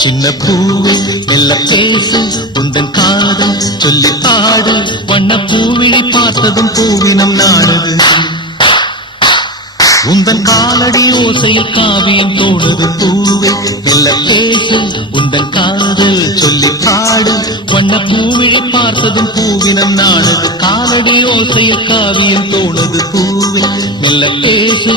சின்ன பூவே மெல்ல பேசு உந்தன் காதல் சொல்லி பாடு வண்ண பூவிழி பார்த்ததும் பூவினம் நாடுது உந்தன் காலடி ஓசையில் காவியம் தோடுது பூவே மெல்ல பேசு உந்தன் காதல் சொல்லி பாடு வண்ண பூவிழி பார்த்ததும் பூவினம் நாடுது காலடி ஓசையில் காவியம் தோடுது பூவே மெல்ல பேசு